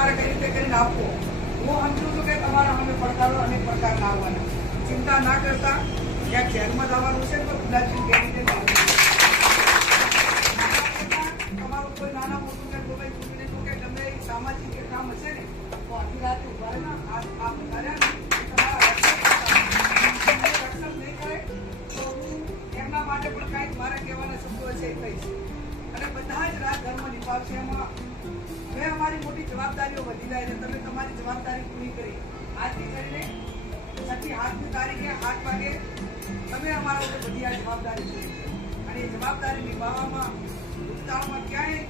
તમારે કઈ રીતે કરીને આપવો? હું સમજું છું કે તમારા અમે પડકારો અનેક ના આવવાના. ચિંતા ના કરતા ક્યાંક જેલમાં જવાનું છે તો કદાચિત કઈ રીતે તમારું કોઈ નાના મોટું કે કોઈ ચૂંટણી કે ગમે સામાજિક કામ હશે ને, તો આખી રાત ઊભા આ આ છે તમારી જવાબદારી પૂરી કરી. આજથી કરીને છઠ્ઠી આઠમી તારીખે આઠ વાગે તમે અમારા ઉપર બધી આ જવાબદારી પૂરી અને જવાબદારી નિભાવવામાં ભૂતકાળમાં ક્યાંય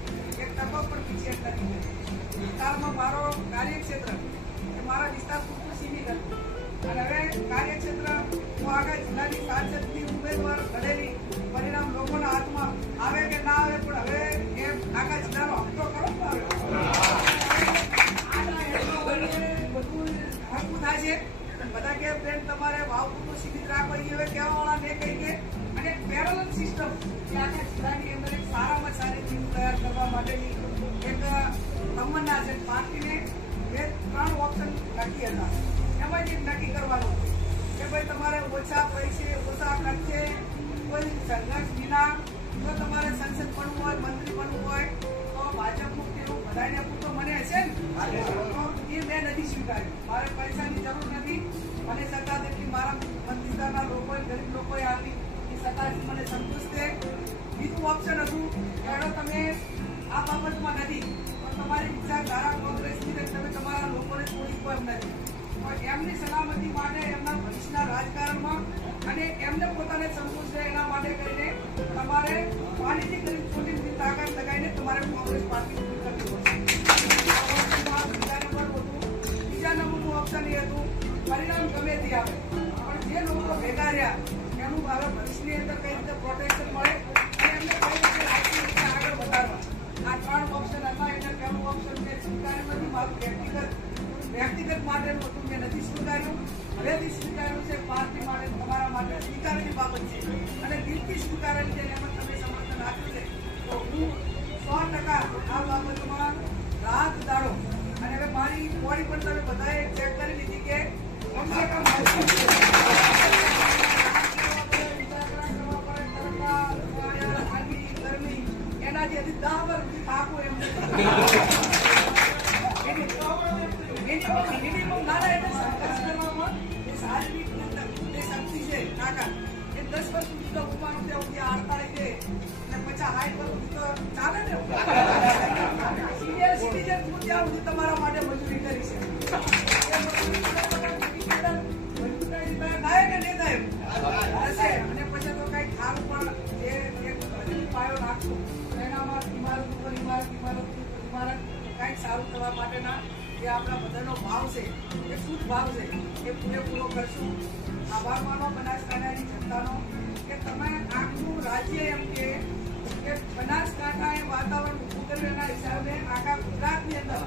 એક તબક પણ પીછે નથી. ભૂતકાળમાં મારો કાર્યક્ષેત્ર એ મારા વિસ્તાર પૂરતું સીમિત હતું. અને હવે કાર્યક્ષેત્ર હું આગળ જિલ્લાની સાંસદની ઉમેદવાર લડેલી પરિણામ લોકોના હાથમાં આવે કે ના આવે પણ છે બે ત્રણ ઓપ્શન નક્કી હતા. એમાં એક નક્કી કરવાનું. કે ભાઈ તમારે ઓછા પૈસે, ઓછા ખર્ચે કોઈ સંઘર્ષ વિના જો તમારે સંસદ બનવું હોય, મંત્રી બનવું હોય, તો ભાજપનું કેવું? બધાને પૂરતો મને હશે ને? તો એ મેં નથી સ્વીકાર્યું. મારે પૈસાની જરૂર નથી. મને સરકાર એટલી મારા મંત્રીસ્તાના લોકોએ, ગરીબ લોકોએ આપી એ સરકારથી મને સંતુષ્ટ છે. બીજું ઓપ્શન હતું, કે તમે આ બાબતમાં નથી. તમારી વિચારધારા કોંગ્રેસની તમે તમારા લોકોને છોડી પણ નથી. પણ એમની સલામતી માટે એમના ભવિષ્યના રાજકારણમાં અને એમને પોતાને સંતોષ એના માટે કરીને તમારે પાણીથી કરી છોટીની તાકાત લગાવીને તમારે કોંગ્રેસ પાર્ટી બીજા નંબરનું ઓપ્શન એ હતું, પરિણામ ગમે તે આવે. પણ જે લોકો ભેગા રહ્યા, એનું મારા ભવિષ્યની અંદર કઈ રીતે પ્રોટેક્શન મળે અને એમને કઈ નથી સ્વીકાર્યું. હવેથી છે, પાર્ટી માટે, તમારા માટે સ્વીકારેલી બાબત છે. અને દિલથી સ્વીકારેલી છે, એમાં તમે સમર્થન આપ્યું છે. તો હું સો ટકા આ બાબતમાં રાત દાડો અને હવે મારી બોડી પણ તમે બધાએ ચેક કરી લીધી કે કમસે કમ વર્ષ પચાસ હાઈટ પર સુધી ચાલે ને. સિનિયર સિટીઝન હું ત્યાં સુધી તમારા માટે મજૂરી પછી સારું કરવા માટેના જે આપણા બધાનો ભાવ છે, એ શુદ્ધ ભાવ છે, એ પૂરેપૂરો કરશું. આભાર માનો બનાસકાંઠાની જનતાનો કે તમે આખું રાજ્ય એમ કે બનાસકાંઠા એ વાતાવરણ ઊભું કર્યું હિસાબે આખા ગુજરાતની અંદર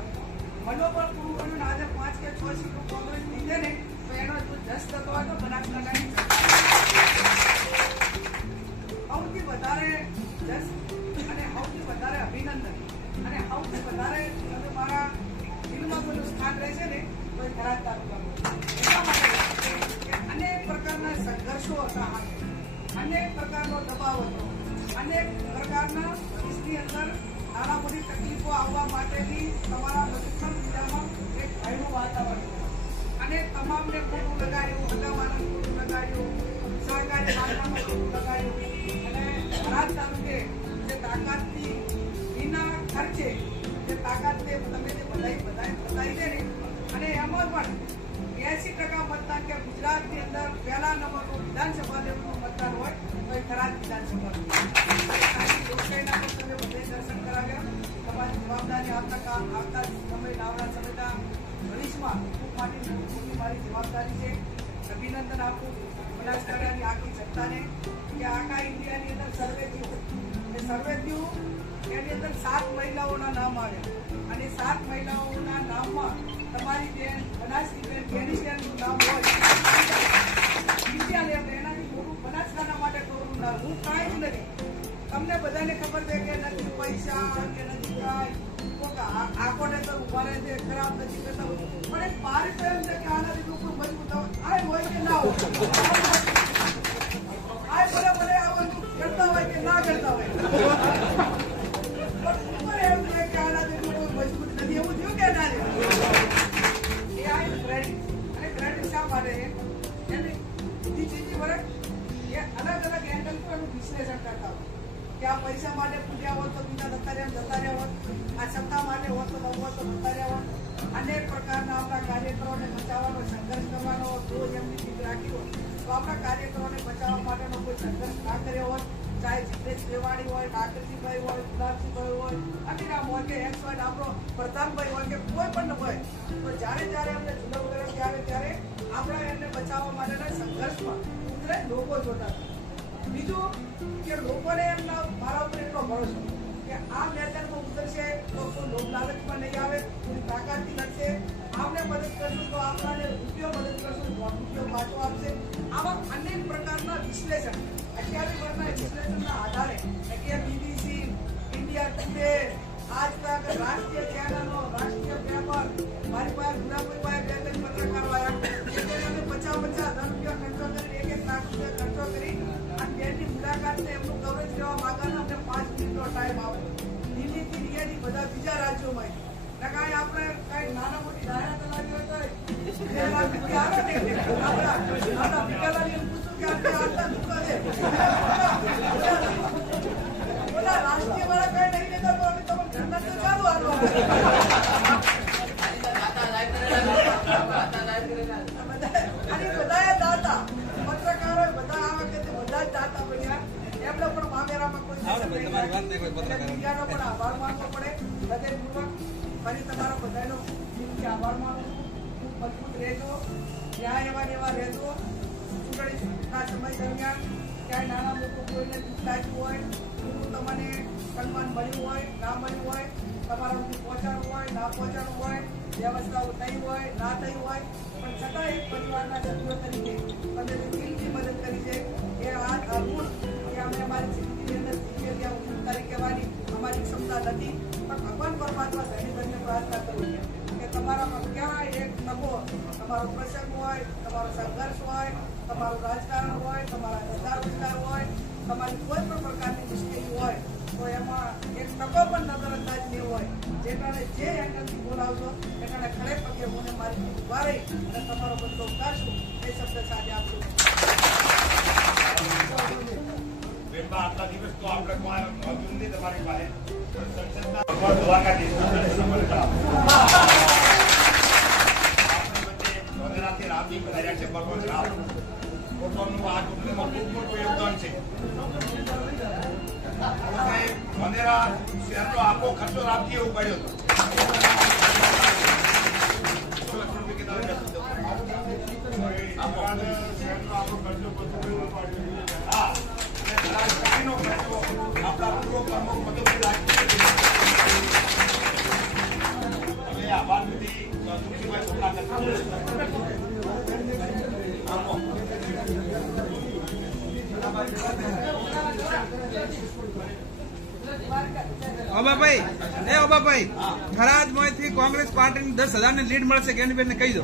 મનોબળ પૂરું કર્યું આજે પાંચ કે છ સીટો કોંગ્રેસ જીતે ને, તો એનો જો જસ થતો હોય તો બનાસકાંઠાની સૌથી વધારે જસ અને સૌથી વધારે અભિનંદન. અને સૌથી વધારે મારા દિલમાં કોઈનું સ્થાન રહેશે ને, તો એ ધરાજ તાલુકાનું અનેક પ્રકારના સંઘર્ષો હતા. અનેક પ્રકારનો દબાવ હતો. અનેક પ્રકારના દેશની અંદર નાના મોટી તકલીફો આવવા માટેની તમારા લક્ષણ જિલ્લામાં એક ભયનું વાતાવરણ. અને તમામને ખોટું લગાડ્યું હગાવાને ખોટું લગાડ્યું સહકારી બાંધકામમાં ખોટું લગાડ્યું અને થરાદ તાલુકે જે તાકાતની વિના ખર્ચે જે તાકાતને તમે જે બધાય બધાય બતાવી દે અને એમાં પણ એસી ટકા મતદાન કે ગુજરાતની અંદર પહેલા નંબરનું વિધાનસભા લેવલનું મતદાન હોય, તો એ ખરાબ વિધાનસભા. લોકશાહીના દર્શન કરાવ્યા. તમારી જવાબદારી આવતા આવતા સમય આવનાર સમયના ભવિષ્યમાં ખૂબ મારી મારી જવાબદારી છે. અભિનંદન આપું બનાસકાંઠાની આખી જનતાને કે આખા ઇન્ડિયાની અંદર સર્વે એ સર્વે થયું અંદર સાત મહિલાઓના નામ આવ્યા. અને સાત મહિલાઓના તમારી બેન, બનાસની બેન બેનીશિયાનું નામ હોય ઇન્ડિયા લેવલ એનાથી મોટું બનાસકાંઠા માટે કરવું ના હું કાંઈ જ નથી તમને બધાને ખબર છે કે નથી પૈસા કે નથી કાંઈ આંખોને તો તમારે જે ખરાબ નથી કરતા. પણ એક એમ છે કે આનાથી લોકો મજબૂત હોય. આ હોય કે ના હોય એનું વિશ્લેષણ કરતા હોય. કે આ પૈસા માટે પૂજ્યા હોત તો બીજા જતા રહ્યા જતા રહ્યા હોત. આ સત્તા માટે હોત તો નવ હોત તો જતા રહ્યા હોત. અનેક પ્રકારના આપણા કાર્યકરોને બચાવવાનો સંઘર્ષ કરવાનો હોત તો એમની જીત રાખી હોત, તો આપણા કાર્યકરોને બચાવવા માટેનો કોઈ સંઘર્ષ ના કર્યો હોત. ચાહે જીગ્નેશ રેવાણી હોય ડાકરજીભાઈ હોય ગુલાબજીભાઈ હોય, અમીરામ હોય કે એક્સ હોય આપણો પ્રધાનભાઈ હોય કે કોઈ પણ હોય, તો જ્યારે જ્યારે અમને જુદો વગેરે આવે ત્યારે આપણા એમને બચાવવા માટેના સંઘર્ષમાં ઉતરે લોકો જોતા હતા. બીજું કે લોકોને એમના મારા ઉપર એટલો ભરોસો કે આ મેદાનમાં ઉતરશે તો કોઈ લોભ લાલચમાં નહીં આવે, કોઈ તાકાતથી લડશે. આપણે મદદ કરશું તો આપણાને રૂપિયો મદદ કરશું રૂપિયો પાછો આપશે. આવા અનેક પ્રકારના વિશ્લેષણ અત્યારે પરના વિશ્લેષણના આધારે કે બીબીસી ઇન્ડિયા ટુડે આજ તક રાષ્ટ્રીય ચેનલો રાષ્ટ્રીય પેપર, મારી પાસે મીડિયાનો પણ આભાર માનવો પડે. હૃદયપૂર્વક ફરી તમારો બધાનો દિલથી આભાર માનું છું. મજબૂત રહેજો. ત્યાં એવા એવા રહેજો. સમય દરમિયાન ક્યાંય નાના લોકો કોઈને દુઃખ લાગ્યું હોય શું તમને સન્માન મળ્યું હોય, ના મળ્યું હોય, તમારા સુધી હોય, ના પહોંચાડવું હોય, વ્યવસ્થાઓ થઈ હોય, ના થઈ હોય, પણ છતાં એક પરિવારના સભ્યો તરીકે તમે દિલથી મદદ કરી છે. એ આ અમૂલ કે અમે અમારી જીવીએ ત્યાં કહેવાની, અમારી ક્ષમતા નથી, પણ ભગવાન પરમાત્મા સાહેબને પ્રાર્થના કરું કે તમારામાં ક્યાં એક નવો તમારો પ્રસંગ હોય, તમારો સંઘર્ષ હોય, તમારું રાજકારણ હોય, તમારા ધંધા રોજગાર હોય, તમારી કોઈ પણ પ્રકારની મુશ્કેલી હોય, તો એમાં એક ટકો પણ નજરઅંદાજ નહીં હોય જેટાને જે એંગલથી બોલાવશો, એ ખડે પગે મને મારી ઊભા અને તમારો બધો ઉતારશું, એ શબ્દ સાથે આપશું શહેરનો આખો ખર્ચો લાખ ખર્ચો કીધા હતા. આખો શહેરનો આખો ખર્ચો બધું ઉપાડ્યો. હા. અને ઘણા વ્યક્તિનો ખર્ચો આપણા પૂર્વ પ્રમુખ મધુભાઈ રાજકીય હવે આભાર વિધિ સુખીભાઈ સોમલા કરતા આવો. ઓબાભાઈ એ ઓબાભાઈ થરાદ કોંગ્રેસ પાર્ટીની દસ હજારની લીડ મળશે કે એની બેનને કહી દો.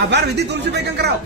આભાર વિધિ તુલસીભાઈ કંકરાવ.